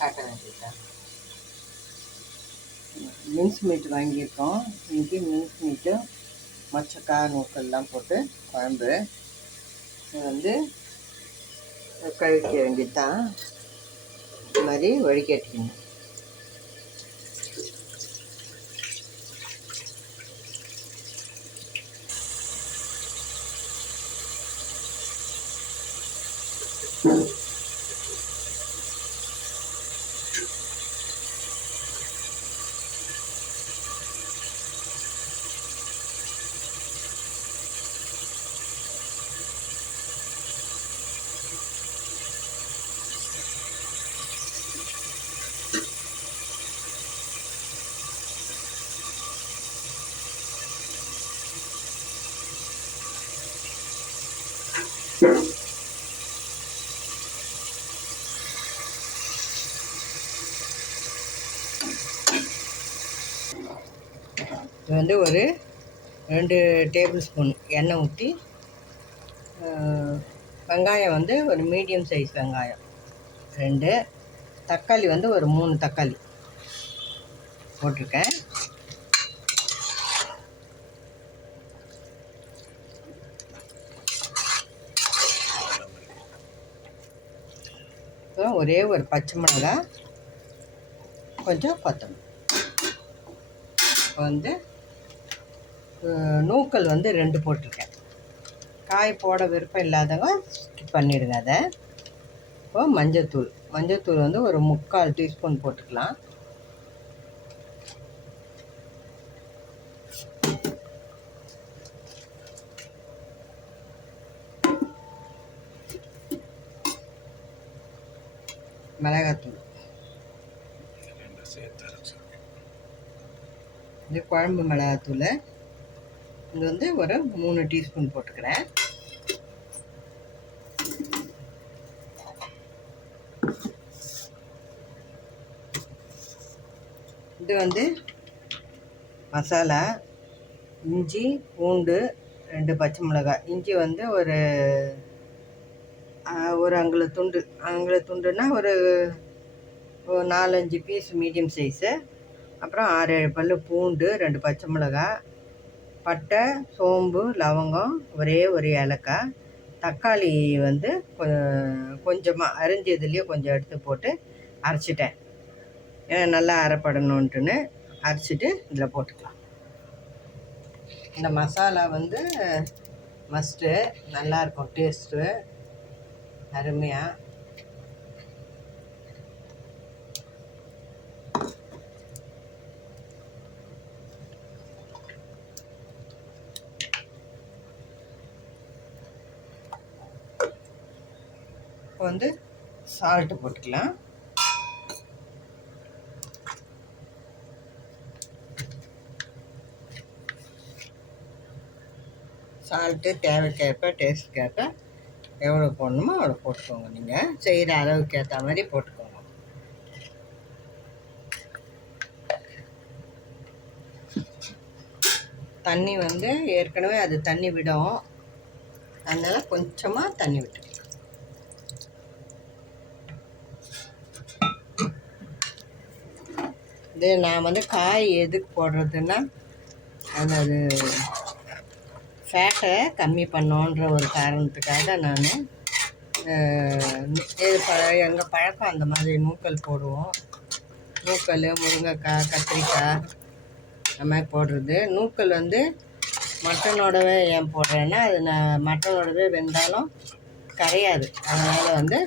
காட்ட வேண்டியதுதான். Mins meet வாங்கியிருக்கோம். இன்றைக்கி மின்ஸ் மீட்டு மொச்சக்காய் நூக்கெல்லாம் போட்டு குழம்பு. இது வந்து கழிக்க வேண்டியது தான். இது மாதிரி வடிகட்டிக்கணும். இது வந்து ஒரு 2 டேபிள் ஸ்பூன் எண்ணெய் ஊற்றி, வெங்காயம் வந்து ஒரு மீடியம் சைஸ் வெங்காயம் 2, தக்காளி வந்து ஒரு 3 தக்காளி போட்டிருக்கேன். அப்புறம் ஒரே ஒரு பச்சை மிளகாய், கொஞ்சம் கொத்தமல்லி. இப்போ வந்து நூக்கல் வந்து 2 போட்டிருக்கேன். காய் போட விருப்பம் இல்லாதவங்க ஸ்கிப் பண்ணிவிடுங்க அதை. இப்போ மஞ்சத்தூள் வந்து ஒரு 3/4 டீஸ்பூன் போட்டுக்கலாம். மிளகாத்தூள், இது குழம்பு மிளகாத்தூள். இது வந்து ஒரு 3 டீஸ்பூன் போட்டுக்கிறேன். இது வந்து மசாலா, இஞ்சி பூண்டு 2 பச்சை மிளகாய். இஞ்சி வந்து ஒரு அங்குல துண்டுன்னா ஒரு 4-5 பீஸ் மீடியம் சைஸு. அப்புறம் 6-7 பல் பூண்டு, 2 பச்சை மிளகாய், பட்டை, சோம்பு, லவங்கம், ஒரே ஒரு ஏலக்காய். தக்காளி வந்து கொஞ்சமாக அரிஞ்சதுலேயே கொஞ்சம் எடுத்து போட்டு அரைச்சிட்டேன். ஏன்னா நல்லா அரைப்படணுன்ட்டுன்னு அரைச்சிட்டு இதில் போட்டுக்கலாம். இந்த மசாலா வந்து மஸ்ட்டு, நல்லாயிருக்கும் டேஸ்ட்டு அருமையாக. இப்போ வந்து சால்ட்டு போட்டுக்கலாம். சால்ட்டு தேவைக்கேற்ப, டேஸ்ட்டுக்கேற்ப எவ்வளோ போடணுமோ அவ்வளோ போட்டுக்கோங்க. நீங்கள் செய்கிற அளவுக்கு ஏற்ற மாதிரி போட்டுக்கோங்க. தண்ணி வந்து ஏற்கனவே அது தண்ணி விடும், அதனால் கொஞ்சமாக தண்ணி விட்டுக்கலாம். இது நான் வந்து காய் எதுக்கு போடுறதுன்னா, அது ஃபேட்டை கம்மி பண்ணோன்ற ஒரு காரணத்துக்காக நான் எங்கள் பழக்கம் அந்த மாதிரி நூக்கல் போடுவோம். நூக்கல், முருங்கைக்காய், கத்திரிக்காய் அந்த மாதிரி போடுறது. நூக்கல் வந்து மட்டனோடவே ஏன் போடுறேன்னா, அது நான் மட்டனோடவே வெந்தாலும் கரையாது. அதனால் வந்து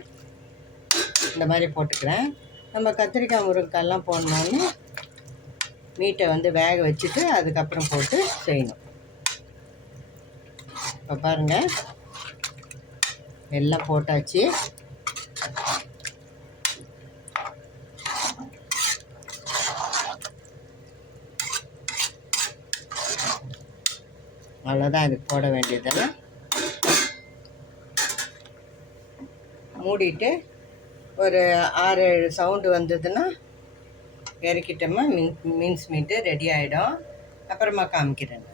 இந்த மாதிரி போட்டுக்கிறேன். நம்ம கத்திரிக்காய், முருங்கைக்காயெல்லாம் போடணுன்னு மீட்டை வந்து வேக வச்சுட்டு அதுக்கப்புறம் போட்டு செய்யணும். இப்போ பாருங்கள், எல்லாம் போட்டாச்சு. அவ்வளோதான், இதுக்கு போட வேண்டியதெல்லாம். மூடிட்டு ஒரு 6-7 சவுண்டு வந்ததுன்னா இறக்கிட்டோமா மீன்ஸ் மீட்டு ரெடி ஆகிடும். அப்புறமா காமிக்கிறேன்.